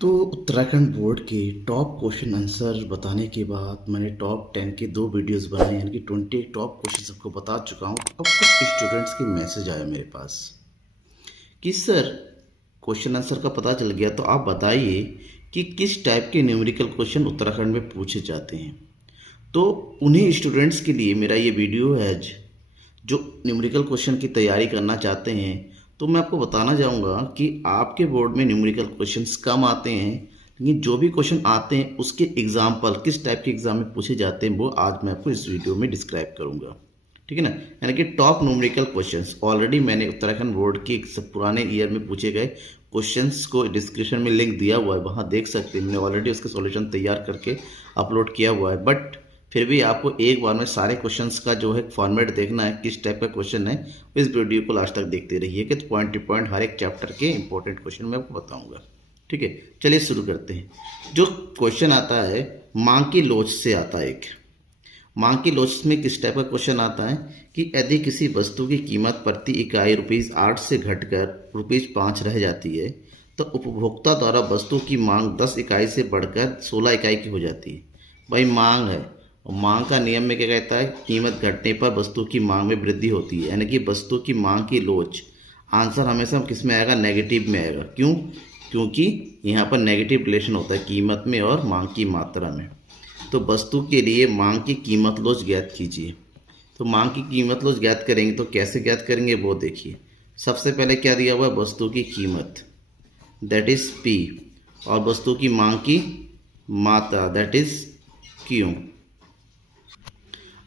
तो उत्तराखंड बोर्ड के top question answer बताने के बाद मैंने टॉप 10 के दो वीडियोस बनाए, यानी कि 20 टॉप क्वेश्चन सबको बता चुका हूँ। अब कुछ स्टूडेंट्स के मैसेज आया मेरे पास कि सर क्वेश्चन आंसर का पता चल गया, तो आप बताइए कि किस टाइप के न्यूमेरिकल क्वेश्चन उत्तराखंड में पूछे जाते हैं। तो उन्हीं स्टूडेंट्स के लिए मेरा ये वीडियो है जो न्यूमेरिकल क्वेश्चन की तैयारी करना चाहते हैं। तो मैं आपको बताना चाहूँगा कि आपके बोर्ड में न्यूमेरिकल क्वेश्चंस कम आते हैं, लेकिन जो भी क्वेश्चन आते हैं उसके एग्जाम्पल किस टाइप के एग्जाम में पूछे जाते हैं वो आज मैं आपको इस वीडियो में डिस्क्राइब करूँगा। ठीक है ना, यानी कि टॉप न्यूमेरिकल क्वेश्चंस ऑलरेडी मैंने उत्तराखंड बोर्ड के सब पुराने ईयर में पूछे गए क्वेश्चंस को डिस्क्रिप्शन में लिंक दिया हुआ है, वहाँ देख सकते हैं। मैंने ऑलरेडी उसके सॉल्यूशन तैयार करके अपलोड किया हुआ है, बट फिर भी आपको एक बार में सारे क्वेश्चंस का जो है फॉर्मेट देखना है, किस टाइप का क्वेश्चन है। इस वीडियो को लास्ट तक देखते रहिए कि पॉइंट टू पॉइंट हर एक चैप्टर के इंपॉर्टेंट क्वेश्चन मैं आपको बताऊंगा। ठीक है, चलिए शुरू करते हैं। जो क्वेश्चन आता है मांग की लोच से आता है। एक मांग की लोच में किस टाइप का क्वेश्चन आता है कि यदि किसी वस्तु की कीमत प्रति इकाई ₹8 से घटकर ₹5 रह जाती है तो उपभोक्ता द्वारा वस्तु की मांग 10 इकाई से बढ़कर 16 इकाई की हो जाती है। भाई मांग है, और मांग का नियम में क्या कहता है, कीमत घटने पर वस्तु की मांग में वृद्धि होती है, यानी कि वस्तु की मांग की लोच। आंसर हमेशा किस में आएगा, नेगेटिव में आएगा। क्यों? क्योंकि यहाँ पर नेगेटिव रिलेशन होता है कीमत में और मांग की मात्रा में। तो वस्तु के लिए मांग की कीमत लोच ज्ञात कीजिए। तो मांग की कीमत लोच ज्ञात करेंगे तो कैसे ज्ञात करेंगे वो देखिए। सबसे पहले क्या दिया हुआ है, वस्तु की कीमत दैट इज पी, और वस्तु की मांग की मात्रा दैट इज क्यू।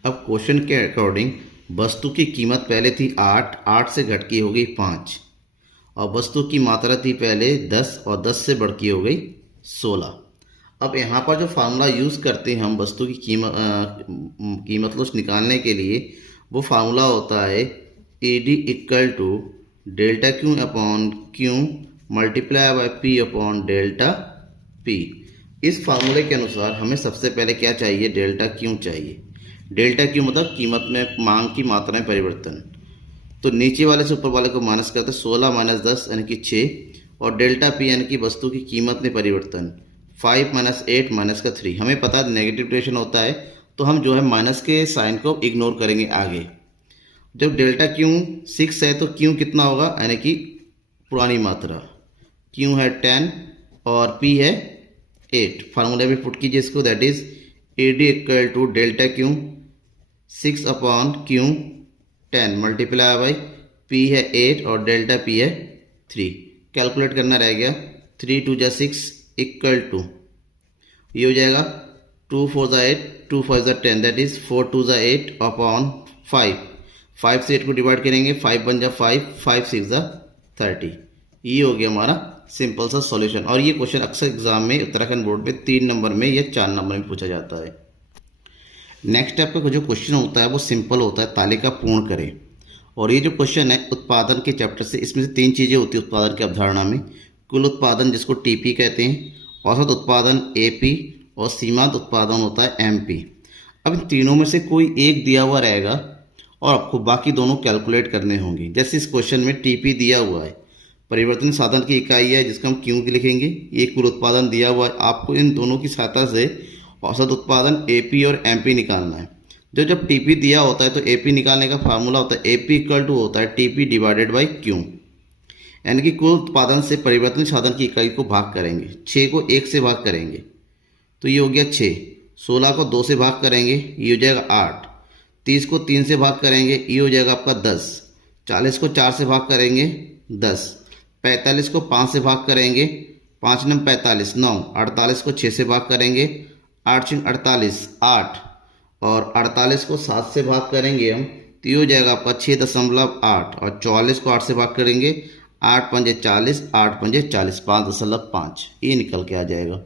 अब क्वेश्चन के अकॉर्डिंग वस्तु की कीमत पहले थी 8, 8 से घट के हो गई 5, और वस्तु की मात्रा थी पहले 10 और 10 से बढ़ के हो गई 16। अब यहाँ पर जो फार्मूला यूज़ करते हैं हम वस्तु की कीमत लोच निकालने के लिए, वो फार्मूला होता है AD equal to delta q upon q multiply by p upon delta p. इस फार्मूले के अनुसार हमें सबसे पहले क्या चाहिए, डेल्टा क्यू चाहिए। डेल्टा क्यू मतलब कीमत में मांग की मात्रा में परिवर्तन। तो नीचे वाले से ऊपर वाले को माइनस करते हैं, 16 माइनस 10 यानी कि 6, और डेल्टा पी यानी कि वस्तु की कीमत में परिवर्तन 5 माइनस 8 माइनस का 3। हमें पता है नेगेटिव रिलेशन होता है, तो हम जो है माइनस के साइन को इग्नोर करेंगे आगे। जब डेल्टा क्यू 6 है तो क्यू कितना होगा, यानी कि पुरानी मात्रा। क्यू है 10 और पी है 8। फार्मूले में पुट कीजिए इसको, that is AD equal to delta q 6 upon q 10 multiply by p है 8 और डेल्टा पी है 3। कैलकुलेट करना रह गया, 3 2 जा 6 इक्वल टू ये हो जाएगा 2 4 जा 8 2 5 जा 10 दैट इज 4 2 जा 8 अपॉन 5। 5 से 8 को डिवाइड करेंगे, 5 1 जा 5 5 6 जा 30। ये हो गया हमारा सिंपल सा सॉल्यूशन। और ये क्वेश्चन अक्सर एग्जाम में उत्तराखंड बोर्ड में 3 नंबर में या 4 नंबर में पूछा जाता है। नेक्स्ट टाइप का जो क्वेश्चन होता है वो सिंपल होता है, तालिका पूर्ण करें। और ये जो क्वेश्चन है उत्पादन के चैप्टर से, इसमें से 3 चीज़ें होती है उत्पादन की अवधारणा में। कुल उत्पादन जिसको TP कहते हैं, औसत उत्पादन AP, और सीमांत उत्पादन होता है MP। अब इन तीनों में से कोई एक दिया हुआ रहेगा और आपको बाकी दोनों कैलकुलेट करने होंगे। जैसे इस क्वेश्चन में TP दिया हुआ है, परिवर्तन साधन की इकाई है जिसको हम क्यू की लिखेंगे। ये कुल उत्पादन दिया हुआ है, आपको इन दोनों की सहायता से औसत उत्पादन AP और MP निकालना है। जब TP दिया होता है तो AP निकालने का फार्मूला होता है AP इक्वल टू होता है TP डिवाइडेड बाई क्यू, यानी कि कुल उत्पादन से परिवर्तन साधन की इकाई को भाग करेंगे। 6 को 1 से भाग करेंगे तो ये हो गया 6, 16 को 2 से भाग करेंगे ये हो जाएगा 8, 30 को 3 से भाग करेंगे ये हो जाएगा आपका 10, 40 को 4 से भाग करेंगे 10, 45 को 5 से भाग करेंगे 5 9 45 9, 48 को 6 से भाग करेंगे 8 6 48 8, और 48 को 7 से भाग करेंगे हम तो ये हो जाएगा आपका 6.8, और 44 को 8 से भाग करेंगे 8 पंजे 40 8 पंजे 40 5.5, ये निकल के आ जाएगा।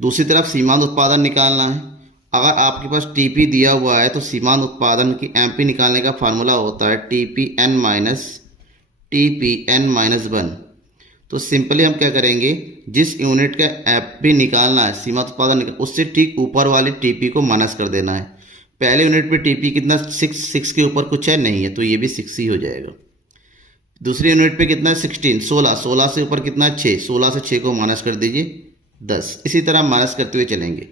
दूसरी तरफ सीमांत उत्पादन निकालना है। अगर आपके पास TP दिया हुआ है तो सीमांत उत्पादन की MP निकालने का फार्मूला होता है TPN माइनस 1। तो सिंपली हम क्या करेंगे, जिस यूनिट का MP निकालना है सीमांत उत्पादन उससे ठीक ऊपर वाली TP को माइनस कर देना है। पहले यूनिट पे TP कितना 6 के ऊपर कुछ है नहीं है, तो ये भी 6 ही हो जाएगा। दूसरी यूनिट पे कितना है 16, 16, 16 से ऊपर कितना है 6, 16 से 6 को माइनस कर दीजिए 10। इसी तरह माइनस करते हुए चलेंगे।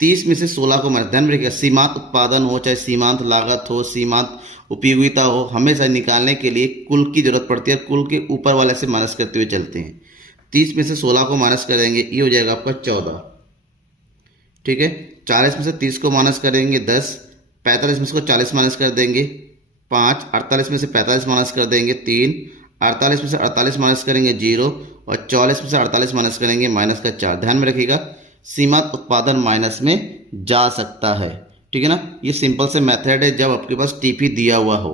30 में से 16 को माइनस, ध्यान में रखिएगा सीमांत उत्पादन हो चाहे सीमांत लागत हो सीमांत उपयोगिता हो, हमेशा निकालने के लिए कुल की जरूरत पड़ती है, कुल के ऊपर वाले से माइनस करते हुए चलते हैं। 30 में से 16 को माइनस करेंगे, ये हो जाएगा आपका 14, ठीक है। 40 में से 30 को माइनस करेंगे 10, 45 में से 40 माइनस कर देंगे 5, 48 में से 45 माइनस कर देंगे 3, 48 में से 48 माइनस करेंगे 0 और 44 में से 48 माइनस करेंगे माइनस का 4। ध्यान में रखिएगा सीमांत उत्पादन माइनस में जा सकता है, ठीक है ना। ये सिंपल से मेथड है जब आपके पास टीपी दिया हुआ हो।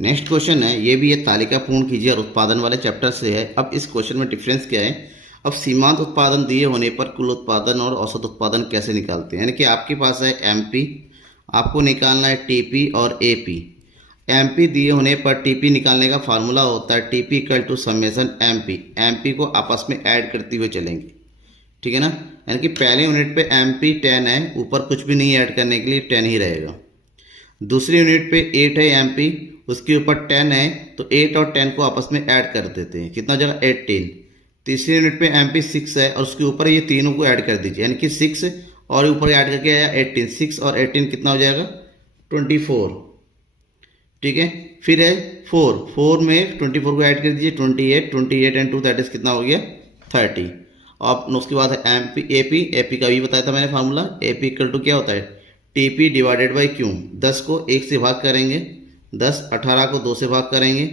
नेक्स्ट क्वेश्चन है, ये भी ये तालिका पूर्ण कीजिए और उत्पादन वाले चैप्टर से है। अब इस क्वेश्चन में डिफरेंस क्या है, अब सीमांत उत्पादन दिए होने पर कुल उत्पादन और औसत उत्पादन कैसे निकालते हैं, यानी कि आपके पास है एमपी, आपको निकालना है टीपी और एपी। एमपी दिए होने पर टीपी निकालने का फार्मूला होता है TP equal to summation MP. MP को आपस में ऐड करते हुए चलेंगे, ठीक है ना। यानी कि पहले यूनिट पे एमपी 10 है, ऊपर कुछ भी नहीं ऐड करने के लिए 10 ही रहेगा। दूसरी यूनिट पे 8 है एमपी, उसके ऊपर 10 है तो 8 और 10 को आपस में ऐड कर देते हैं, कितना हो जाएगा 18। तीसरी यूनिट पे एमपी 6 है और उसके ऊपर ये तीनों को ऐड कर दीजिए, यानी कि 6 और ऊपर ऐड करके आया 18, 6 और 18 कितना हो जाएगा 24, ठीक है। फिर है 4 में 24 को ऐड कर दीजिए 28, 28 एंड 2 दैट इज कितना हो गया 30। और उसके बाद है एमपी एपी, एपी का भी बताया था मैंने फार्मूला, एपी इक्वल टू क्या होता है टीपी डिवाइडेड बाई क्यू। 10 को 1 से भाग करेंगे 10, 18 को 2 से भाग करेंगे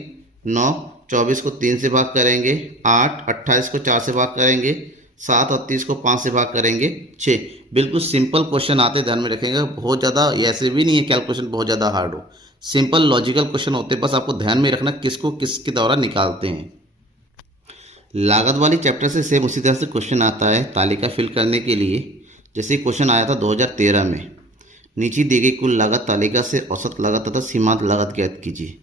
9, 24 को 3 से भाग करेंगे 8, 28 को 4 से भाग करेंगे 7 और 30 को 5 से भाग करेंगे 6। बिल्कुल सिंपल क्वेश्चन आते, ध्यान में रखेंगे। बहुत ज़्यादा ऐसे भी नहीं है कैलकुलेशन बहुत ज़्यादा हार्ड हो, सिंपल लॉजिकल क्वेश्चन होते, बस आपको ध्यान में रखना किसको किसके द्वारा निकालते हैं। लागत वाली चैप्टर से सेम उसी तरह से क्वेश्चन आता है तालिका फिल करने के लिए। जैसे क्वेश्चन आया था 2013 में, नीचे दी गई कुल लागत तालिका से औसत लागत तथा सीमांत लागत ज्ञात कीजिए।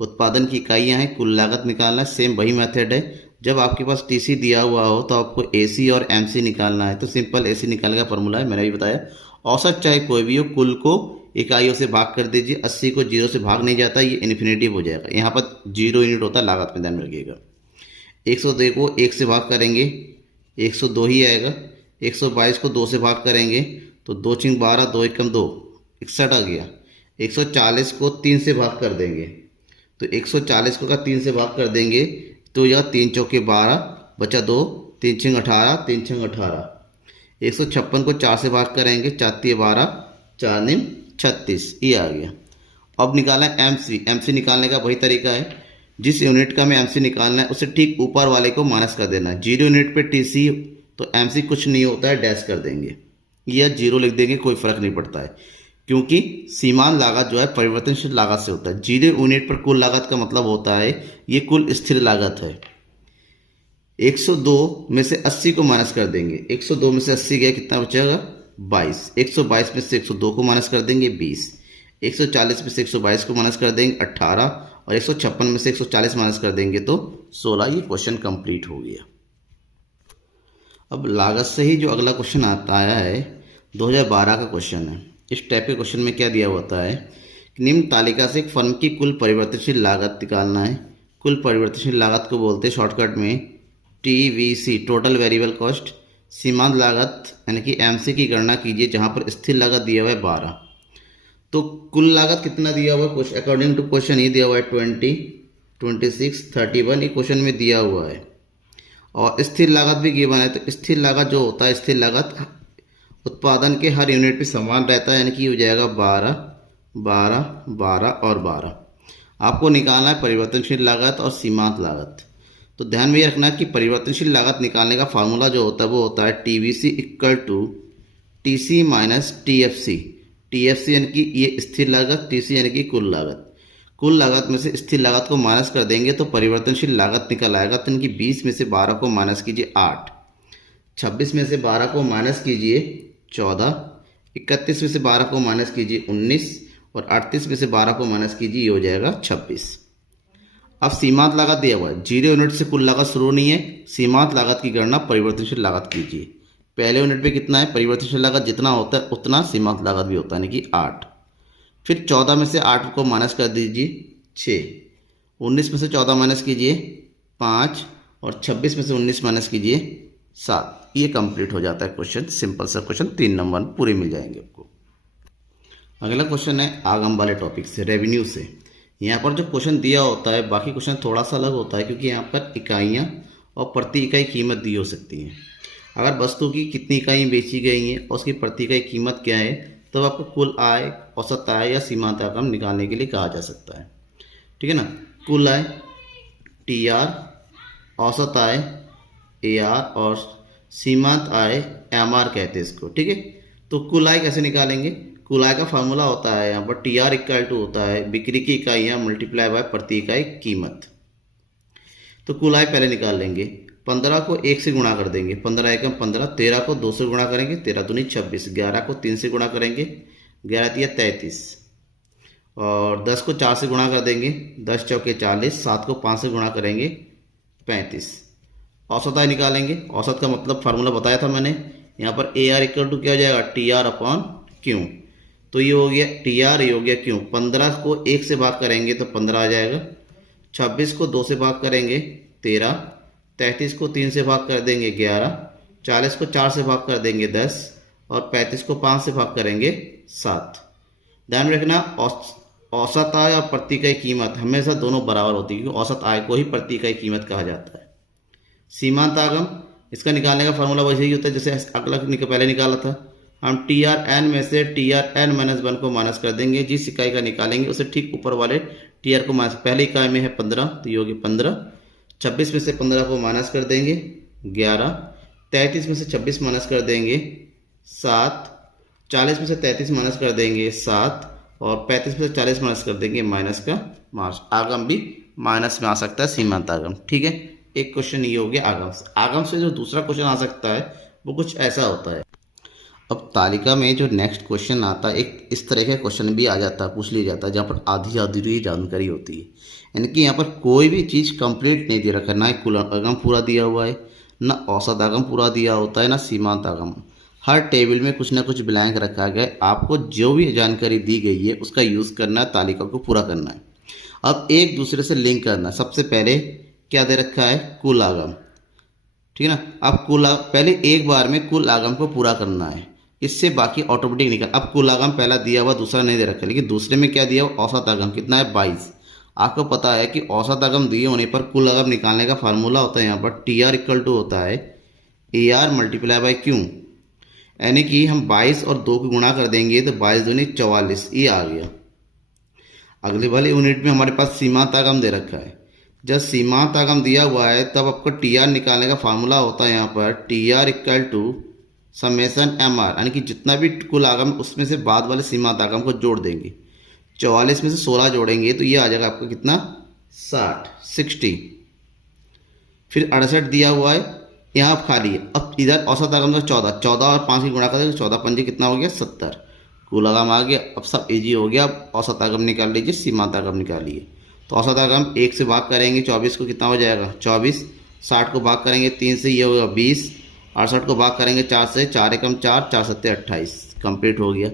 उत्पादन की इकाइयाँ हैं, कुल लागत निकालना है, सेम वही मेथड है। जब आपके पास टीसी दिया हुआ हो तो आपको एसी और एमसी निकालना है, तो सिंपल एसी निकालने का फॉर्मूला है, मैंने भी बताया। औसत चाहे कोई भी हो, कुल को इकाइयों से भाग कर दीजिए, 80 को 0 से भाग नहीं जाता, ये इन्फिनेटिव हो जाएगा, यहाँ पर 0 यूनिट होता है लागत में, ध्यान में रखिएगा। 102 को 1 से भाग करेंगे 102 ही आएगा। 122 को 2 से भाग करेंगे तो 2 छिंग 12, 2 एकम 2, 61 आ गया। 140 को 3 से भाग कर देंगे तो 140 को 3 से भाग कर देंगे तो यह 3 चौके 12 बचा 2, 3 छिंग 18, 3 छिंग 18। 156 को 4 से भाग करेंगे 4 तिये 12, 4 निम 36, ये आ गया। अब निकालना है एमसी। एमसी निकालने का वही तरीका है, जिस यूनिट का में एमसी निकालना है उससे ठीक ऊपर वाले को माइनस कर देना है। 0 यूनिट पे टीसी तो एमसी कुछ नहीं होता है, डैश कर देंगे या 0 लिख देंगे, कोई फर्क नहीं पड़ता है, क्योंकि सीमांत लागत जो है परिवर्तनशील लागत से होता है। 0 यूनिट पर कुल लागत का मतलब होता है ये कुल स्थिर लागत है। 102 में से 80 को माइनस कर देंगे, 102 में से 80 गया कितना बचेगा 22। 122 में से 102 को माइनस कर देंगे 20। 140 में से 122 को माइनस कर देंगे 18 और 156 में से 140 माइनस कर देंगे तो 16। ये क्वेश्चन कंप्लीट हो गया। अब लागत से ही जो अगला क्वेश्चन आता है 2012 का क्वेश्चन है। इस टाइप के क्वेश्चन में क्या दिया होता है, निम्न तालिका से एक फर्म की कुल परिवर्तनशील लागत निकालना है। कुल परिवर्तनशील लागत को बोलते हैं शॉर्टकट में TVC, टोटल वेरिएबल कॉस्ट। सीमांत लागत यानी कि MC की गणना कीजिए, जहाँ पर स्थिर लागत दिया हुआ है 12। तो कुल लागत कितना दिया हुआ है, अकॉर्डिंग टू क्वेश्चन ये दिया हुआ है 20, 26, 31, ये क्वेश्चन में दिया हुआ है। और स्थिर लागत भी गिवन है, तो स्थिर लागत जो होता है, स्थिर लागत उत्पादन के हर यूनिट पे समान रहता है, यानी कि हो जाएगा 12, 12, 12 और 12। आपको निकालना है परिवर्तनशील लागत और सीमांत लागत। तो ध्यान में ये रखना है कि परिवर्तनशील लागत निकालने का फार्मूला जो होता है वो होता है TVC equal to TC minus TFC। TFC यानी कि ये स्थिर लागत, TC यानी कि कुल लागत। कुल लागत में से स्थिर लागत को माइनस कर देंगे तो परिवर्तनशील लागत निकल आएगा। तो इनकी 20 में से 12 को माइनस कीजिए 8, 26 में से 12 को माइनस कीजिए 14, 31 में से 12 को माइनस कीजिए 19 और 38 में से 12 को माइनस कीजिए, ये हो जाएगा 26। अब सीमांत लागत दिया हुआ है, 0 यूनिट से कुल लागत शुरू नहीं है। सीमांत लागत की गणना परिवर्तनशील लागत कीजिए। पहले यूनिट पे कितना है, परिवर्तनशील लागत जितना होता है उतना सीमांत लागत भी होता है, यानी कि 8। फिर 14 में से 8 को माइनस कर दीजिए 6 19 में से 14 माइनस कीजिए 5 और 26 में से 19 माइनस कीजिए 7। ये कंप्लीट हो जाता है क्वेश्चन। सिंपल सा क्वेश्चन, 3 नंबर पूरे मिल जाएंगे आपको। अगला क्वेश्चन है आगम वाले टॉपिक से, रेवेन्यू से। यहाँ पर जो क्वेश्चन दिया होता है, बाकी क्वेश्चन थोड़ा सा अलग होता है क्योंकि यहाँ पर इकाइयाँ और प्रति इकाई कीमत दी हो सकती है। अगर वस्तु की कितनी इकाइयाँ बेची गई हैं और उसकी प्रति इकाई कीमत क्या है, तब आपको कुल आय, औसत आय या सीमांत आय निकालने के लिए कहा जा सकता है। ठीक है ना। कुल आय TR, औसत आय AR और सीमांत आय MR कहते हैं इसको। ठीक है। तो कुल आय कैसे निकालेंगे? कुल आय का फार्मूला होता है यहाँ पर TR इक्वल टू होता है बिक्री की इकाइयाँ मल्टीप्लाई बाय प्रति इकाई कीमत। तो कुल आय पहले निकाल लेंगे। 15 को 1 से गुणा कर देंगे, 15 एकम 15। 13 को 2 से गुणा करेंगे, 13 दूनी 26। 11 को 3 से गुणा करेंगे, 11 तिया 33। और 10 को 4 से गुणा कर देंगे, 10 चौके 40। 7 को 5 से गुणा करेंगे, 35। औसत आय निकालेंगे। औसत का मतलब फार्मूला बताया था मैंने। यहाँ पर AR इक्वल टू क्या हो जाएगा? TR upon Q। तो ये हो गया TR, ये हो गया Q। 15 को 1 से भाग करेंगे तो 15 आ जाएगा। 26 को 2 से भाग करेंगे 13। 33 को 3 से भाग कर देंगे 11। 40 को 4 से भाग कर देंगे 10। और 35 को 5 से भाग करेंगे 7। ध्यान रखना, औसत आय और प्रति इकाई कीमत हमेशा दोनों बराबर होती है क्योंकि औसत आय को ही प्रति इकाई कीमत कहा जाता है। सीमांत आगम, इसका निकालने का फार्मूला वैसे ही होता है जैसे अगला पहले निकाला था। हम TRN में से TRN माइनस 1 को माइनस कर देंगे। जिस इकाई का निकालेंगे उसे ठीक ऊपर वाले TR को माइनस, पहले इकाई में है 15 तो ये होगी 15। 26 में से 15 को माइनस कर देंगे 11। 33 में से 26 माइनस कर देंगे 7। 40 में से 33 माइनस कर देंगे 7। और 35 में से 40 माइनस कर देंगे माइनस का मार्क्स। आगम भी माइनस में आ सकता है, सीमांत आगम। ठीक है। एक क्वेश्चन ये हो गया आगम से। आगम से जो दूसरा क्वेश्चन आ सकता है वो कुछ ऐसा होता है। अब तालिका में जो नेक्स्ट क्वेश्चन आता है, एक इस तरह का क्वेश्चन भी आ जाता है, पूछ लिया जाता है, जहाँ पर आधी अधूरी जानकारी होती है। यानी कि यहाँ पर कोई भी चीज़ कंप्लीट नहीं दे रखा है, ना कुल आगम पूरा दिया हुआ है, ना औसत आगम पूरा दिया होता है, ना सीमांत आगम। हर टेबल में कुछ ना कुछ ब्लैंक रखा गया है। आपको जो भी जानकारी दी गई है उसका यूज़ करना है, तालिका को पूरा करना है। अब एक दूसरे से लिंक करना है। सबसे पहले क्या दे रखा है? कुल आगम। ठीक है ना। अब पहले एक बार में कुल आगम को पूरा करना है, इससे बाकी ऑटोमेटिक निकल। अब कुल आगम पहला दिया हुआ, दूसरा नहीं दे रखा, लेकिन दूसरे में क्या दिया हुआ? औसत आगम कितना है? 22। आपको पता है कि औसत आगम दिए होने पर कुल आगम निकालने का फार्मूला होता है यहाँ पर TR इक्वल टू होता है AR मल्टीप्लाई बाई Q। यानी कि हम 22 और 2 को गुणा कर देंगे तो 22 दूनी 44, ये आ गया। अगले वाले यूनिट में हमारे पास सीमांत आगम दे रखा है। जब सीमांत आगम दिया हुआ है तब आपको TR निकालने का फार्मूला होता है यहाँ पर TR equal to summation MR, यानी कि जितना भी कुल आगम उसमें से बाद वाले सीमांत आगम को जोड़ देंगे। 44 में से 16 जोड़ेंगे तो ये आ जाएगा आपका कितना? 60। फिर 68 दिया हुआ है, यहाँ खाली है। अब इधर औसत आगम का 14 और 5 की गुणा कर देंगे, 14 पंजे कितना हो गया? 70। कुल आगम आ गया। अब सब इजी हो गया। अब औसत आगम निकाल लीजिए, सीमांत आगम निकालिए। तो औसत आगम 1 से भाग करेंगे 24 को, कितना हो जाएगा? 24। 60 को भाग करेंगे 3 से, ये होगा 20। 68 को भाग करेंगे 4 से, 4 एकम 4, 4 सत्ते 28। कंप्लीट हो गया।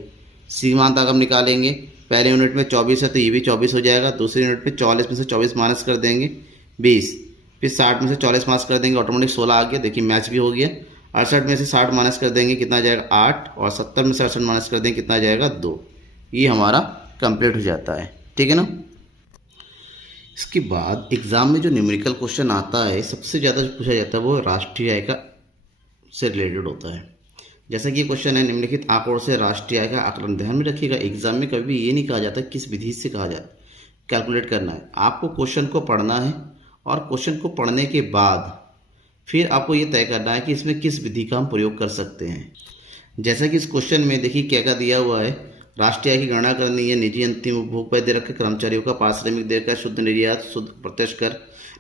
सीमांत आगम निकालेंगे। पहले यूनिट में 24 है तो ये भी 24 हो जाएगा। दूसरे यूनिट में 44 में से 24 माइनस कर देंगे 20। फिर 60 में से 40 माइनस कर देंगे, ऑटोमेटिक 16 आ गया। देखिए मैच भी हो गया। 68 में से 60 माइनस कर देंगे, कितना आ जाएगा? 8। और 70 में से 68 माइनस कर देंगे, कितना आ जाएगा? 2। ये हमारा कंप्लीट हो जाता है। ठीक है ना। इसके बाद एग्ज़ाम में जो न्यूमेरिकल क्वेश्चन आता है, सबसे ज़्यादा जो पूछा जाता है वो राष्ट्रीय आय का से रिलेटेड होता है। जैसा कि क्वेश्चन है, निम्नलिखित आंकड़ों से राष्ट्रीय आय का आकलन। ध्यान में रखिएगा, एग्जाम में कभी ये नहीं कहा जाता किस विधि से कहा जाता कैलकुलेट करना है। आपको क्वेश्चन को पढ़ना है और क्वेश्चन को पढ़ने के बाद फिर आपको ये तय करना है कि इसमें किस विधि का हम प्रयोग कर सकते हैं। जैसा कि इस क्वेश्चन में देखिए क्या क्या दिया हुआ है। राष्ट्रीय आय की गणना करनी है। निजी अंतिम उपभोग व्यय दे रखे, कर्मचारियों का पारिश्रमिक दे रखा, शुद्ध निर्यात, शुद्ध प्रत्यक्ष कर।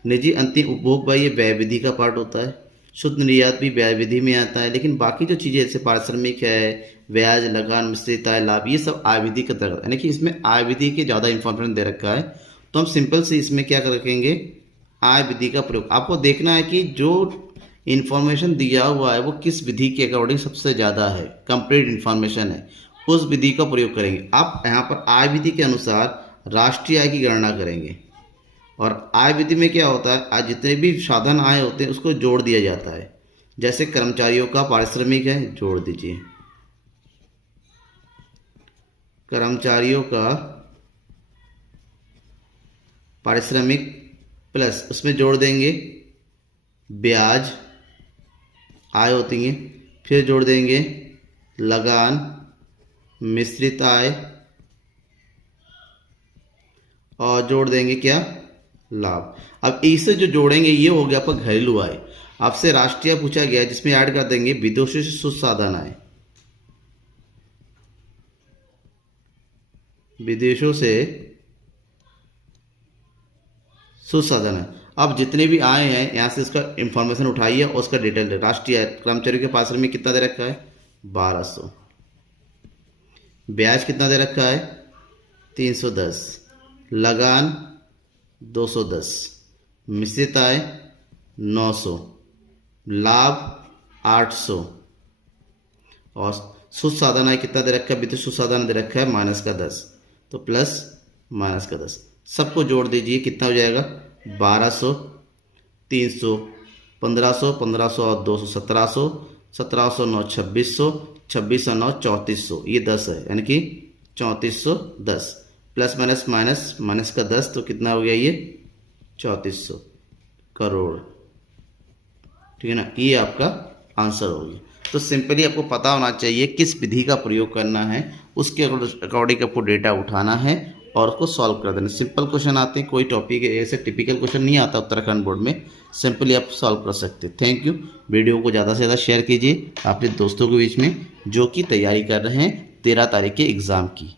निजी अंतिम उपभोग व्यय ये व्यय विधि का पार्ट होता है। शुद्ध निर्यात भी व्यय विधि में आता है। लेकिन बाकी जो चीज़ें जैसे पारिश्रमिक है, ब्याज, लगान, मिश्रित आय, लाभ, ये सब आय विधि के अंतर्गत, यानी कि इसमें आय विधि के ज़्यादा इंफॉर्मेशन दे रखा है। तो हम सिंपल से इसमें क्या कर रखेंगे? आय विधि का प्रयोग। आपको देखना है कि जो इन्फॉर्मेशन दिया हुआ है वो किस विधि के अकॉर्डिंग सबसे ज़्यादा है, कंप्लीट इन्फॉर्मेशन है, उस विधि का प्रयोग करेंगे। आप यहाँ पर आय विधि के अनुसार राष्ट्रीय आय की गणना करेंगे। और आय विधि में क्या होता है, आज जितने भी साधन आए होते हैं उसको जोड़ दिया जाता है। जैसे कर्मचारियों का पारिश्रमिक है, जोड़ दीजिए, कर्मचारियों का पारिश्रमिक प्लस उसमें जोड़ देंगे ब्याज आय होती है, फिर जोड़ देंगे लगान, मिश्रित आय, और जोड़ देंगे क्या, लाभ। अब इसे जो जोड़ेंगे ये हो गया आपका घरेलू आय। आपसे राष्ट्रीय पूछा गया जिसमें ऐड कर देंगे विदेशों से शुद्ध साधन आय, विदेशों से शुद्ध साधन है। अब जितने भी आए हैं यहाँ से इसका इंफॉर्मेशन उठाइए और उसका डिटेल है। राष्ट्रीय कर्मचारियों के पास में कितना दे रखा है, 1200। ब्याज कितना दे रखा है, 310। लगान 210। मिश्रित आय 900। लाभ 800। और शुद्ध साधन आय कितना दे रखा है, वित्तीय शुद्ध साधन दे रखा है -10। तो प्लस -10 सबको जोड़ दीजिए, कितना हो जाएगा, 1200, 300, 1500, 1500 और 200 1700, 1700 9 2600, 2600 9 3400, ये 10 है, यानी कि 3410 प्लस माइनस माइनस माइनस का 10, तो कितना हो गया ये 3400 करोड़। ठीक है ना, ये आपका आंसर होगी। तो सिंपली आपको पता होना चाहिए किस विधि का प्रयोग करना है, उसके अकॉर्डिंग आपको डेटा उठाना है और उसको सॉल्व कर देना। सिंपल क्वेश्चन आते हैं, कोई टॉपिक ऐसे टिपिकल क्वेश्चन नहीं आता उत्तराखंड बोर्ड में, सिंपली आप सॉल्व कर सकते हैं। Thank you. वीडियो को ज़्यादा से ज़्यादा शेयर कीजिए अपने दोस्तों के बीच में जो कि तैयारी कर रहे हैं 13 तारीख के एग्ज़ाम की।